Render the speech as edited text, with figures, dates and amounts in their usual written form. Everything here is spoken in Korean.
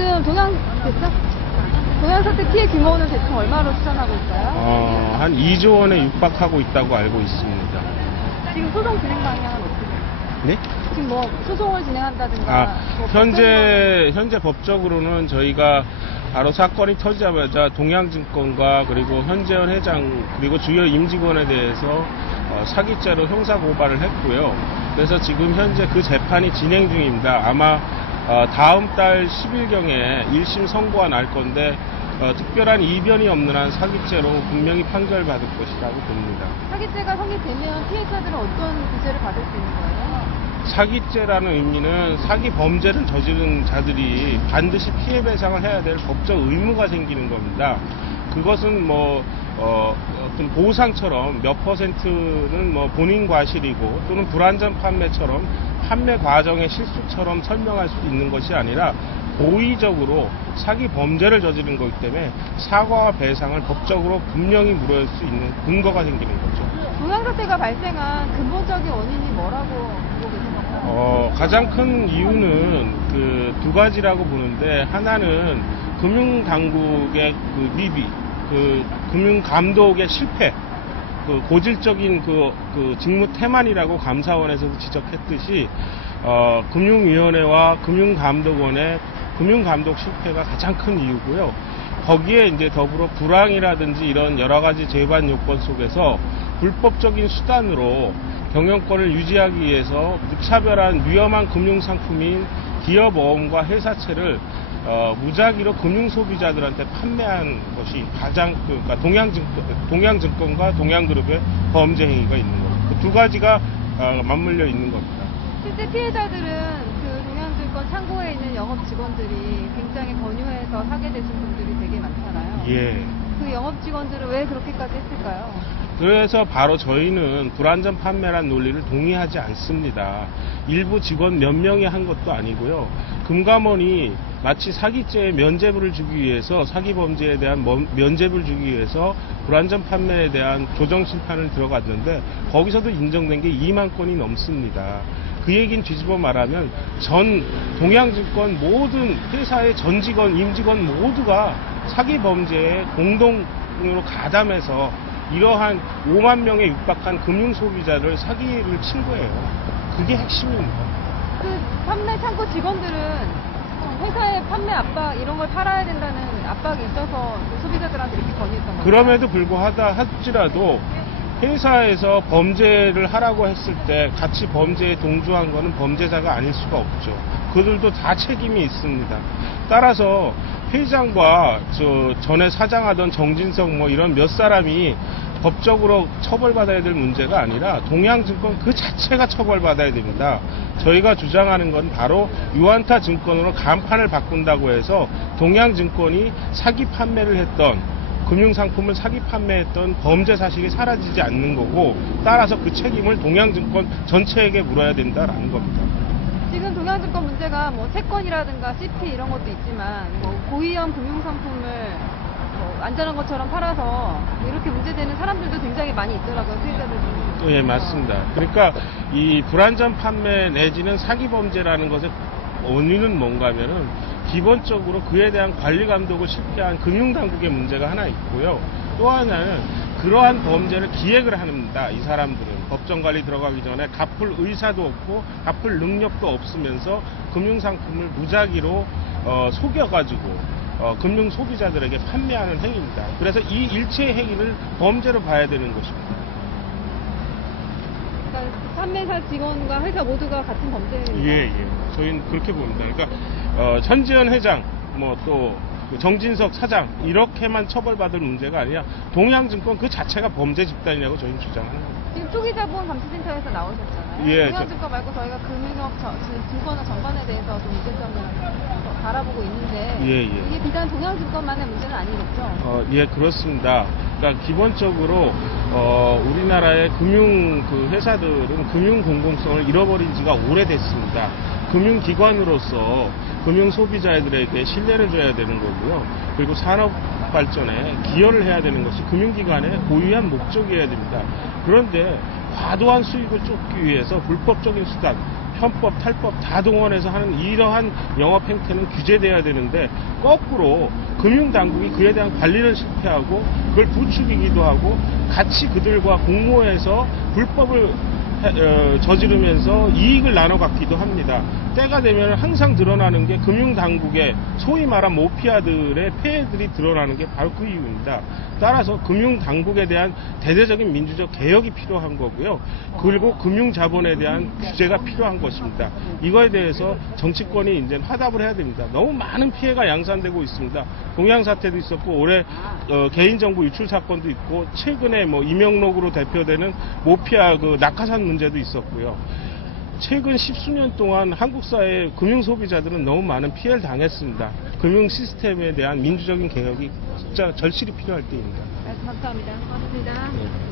지금 동양사태 피해 규모는 대충 얼마로 추산하고 있어요? 한 2조 원에 육박하고 있다고 알고 있습니다. 지금 소송 진행 방향은 어떻게 돼요? 네? 지금 뭐 소송을 진행한다든가 뭐 현재 법적으로는 저희가 바로 사건이 터지자마자 동양증권과 그리고 현재현 회장 그리고 주요 임직원에 대해서 사기죄로 형사 고발을 했고요. 그래서 지금 현재 그 재판이 진행 중입니다. 아마 다음 달 10일경에 1심 선고가 날 건데 특별한 이변이 없는 한 사기죄로 분명히 판결받을 것이라고 봅니다. 사기죄가 성립되면 피해자들은 어떤 구제를 받을 수 있는 거예요? 사기죄라는 의미는 사기 범죄를 저지른 자들이 반드시 피해 배상을 해야 될 법적 의무가 생기는 겁니다. 그것은 어떤 보상처럼 몇 퍼센트는 본인 과실이고 또는 불안전 판매처럼 판매 과정의 실수처럼 설명할 수 있는 것이 아니라 고의적으로 사기 범죄를 저지른 거기 때문에 사과와 배상을 법적으로 분명히 물어야 수 있는 근거가 생기는 거죠. 동양사태가 발생한 근본적인 원인이 뭐라고 보고 계신 건가요? 가장 큰 이유는 그 두 가지라고 보는데, 하나는 금융당국의 그 미비, 그 금융감독의 실패, 그 고질적인 그 직무 태만이라고 감사원에서도 지적했듯이 금융위원회와 금융감독원의 금융감독 실패가 가장 큰 이유고요. 거기에 이제 더불어 불황이라든지 이런 여러 가지 재반 요건 속에서 불법적인 수단으로 경영권을 유지하기 위해서 무차별한 위험한 금융상품인 기업어음과 회사채를 무작위로 금융소비자들한테 판매한 것이 가장 그러니까 동양증권과 동양그룹의 범죄 행위가 있는 겁니다. 그 두 가지가 맞물려 있는 겁니다. 실제 피해자들은 그 동양증권 창고에 있는 영업 직원들이 굉장히 권유해서 사게 되신 분들이 되게 많잖아요. 예. 그 영업 직원들은 왜 그렇게까지 했을까요? 그래서 바로 저희는 불안전 판매란 논리를 동의하지 않습니다. 일부 직원 몇 명이 한 것도 아니고요. 금감원이 마치 사기죄에 면죄부를 주기 위해서, 사기 범죄에 대한 면죄부를 주기 위해서 불안전 판매에 대한 조정 심판을 들어갔는데 거기서도 인정된 게 2만 건이 넘습니다. 그 얘기는 뒤집어 말하면 전 동양증권 모든 회사의 전 직원, 임직원 모두가 사기 범죄에 공동으로 가담해서 이러한 5만 명에 육박한 금융 소비자를 사기를 친 거예요. 그게 핵심입니다. 그 판매 창고 직원들은 회사의 판매 압박 이런 걸 팔아야 된다는 압박이 있어서 그 소비자들한테 이렇게 권유했던 거예요. 그럼에도 불구하다 할지라도 회사에서 범죄를 하라고 했을 때 같이 범죄에 동조한 거는 범죄자가 아닐 수가 없죠. 그들도 다 책임이 있습니다. 따라서 회장과 전에 사장하던 정진석 이런 몇 사람이 법적으로 처벌받아야 될 문제가 아니라 동양증권 그 자체가 처벌받아야 됩니다. 저희가 주장하는 건 바로 유한타 증권으로 간판을 바꾼다고 해서 동양증권이 사기 판매를 했던, 금융상품을 사기 판매했던 범죄 사실이 사라지지 않는 거고, 따라서 그 책임을 동양증권 전체에게 물어야 된다라는 겁니다. 지금 동양증권 문제가 채권이라든가 CP 이런 것도 있지만 고위험 금융상품을 안전한 것처럼 팔아서 이렇게 문제되는 사람들도 굉장히 많이 있더라고요. 피해자들 중에. 예, 맞습니다. 그러니까 이 불안전 판매 내지는 사기 범죄라는 것의 원인은 뭔가 하면은 기본적으로 그에 대한 관리 감독을 실패한 금융당국의 문제가 하나 있고요. 또 하나는 그러한 범죄를 기획을 합니다. 이 사람들은 법정관리 들어가기 전에 갚을 의사도 없고 갚을 능력도 없으면서 금융상품을 무작위로 속여가지고 금융 소비자들에게 판매하는 행위입니다. 그래서 이 일체의 행위를 범죄로 봐야 되는 것입니다. 그러니까 판매사 직원과 회사 모두가 같은 범죄입니다. 예. 저희는 그렇게 봅니다. 그러니까 현재현 회장, 또 정진석 사장 이렇게만 처벌받을 문제가 아니라 동양증권 그 자체가 범죄 집단이라고 저희는 주장하는 겁니다. 지금 초기자본감시센터에서 나오셨잖아요. 예, 동양증권 말고 저희가 금융업 증권업 전반에 대해서 좀 문제점을 바라보고 있는데 예. 이게 비단 동양증권만의 문제는 아니겠죠? 예, 그렇습니다. 그러니까 기본적으로 우리나라의 금융 회사들은 금융 공공성을 잃어버린 지가 오래됐습니다. 금융기관으로서 금융 소비자들에게 신뢰를 줘야 되는 거고요. 그리고 산업 발전에 기여를 해야 되는 것이 금융기관의 고유한 목적이어야 됩니다. 그런데 과도한 수익을 쫓기 위해서 불법적인 수단, 편법, 탈법 다 동원해서 하는 이러한 영업 행태는 규제돼야 되는데 거꾸로 금융당국이 그에 대한 관리를 실패하고 그걸 부추기기도 하고 같이 그들과 공모해서 불법을 저지르면서 이익을 나눠 갖기도 합니다. 때가 되면 항상 드러나는 게 금융당국의 소위 말한 모피아들의 폐해들이 드러나는 게 바로 그 이유입니다. 따라서 금융당국에 대한 대대적인 민주적 개혁이 필요한 거고요. 그리고 금융자본에 대한 규제가 필요한 것입니다. 이거에 대해서 정치권이 이제 화답을 해야 됩니다. 너무 많은 피해가 양산되고 있습니다. 동양 사태도 있었고 올해 개인정보 유출 사건도 있고 최근에 뭐 이명록으로 대표되는 모피아 그 낙하산 문제도 있었고요. 최근 10수년 동안 한국 사회 금융 소비자들은 너무 많은 피해를 당했습니다. 금융 시스템에 대한 민주적인 개혁이 진짜 절실히 필요할 때입니다. 말씀 감사합니다. 고맙습니다. 네.